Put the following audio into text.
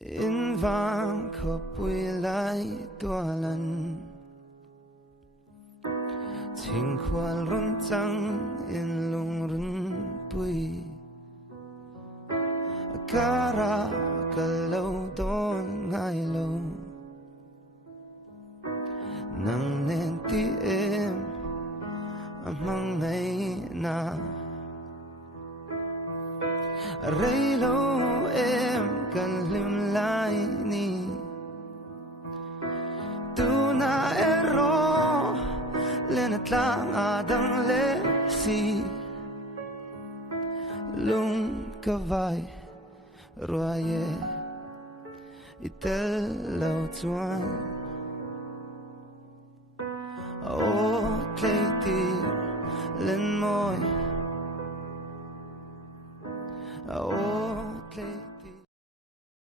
in vang khop pui lai tua lan thing khwal run chang in lung run pui kara kalau don ngai lo nang nen ti em amang nay na rei lo em kan lim lai ni tu na ero lên tlang adang le si lung ka vai ruaye itel lo chuan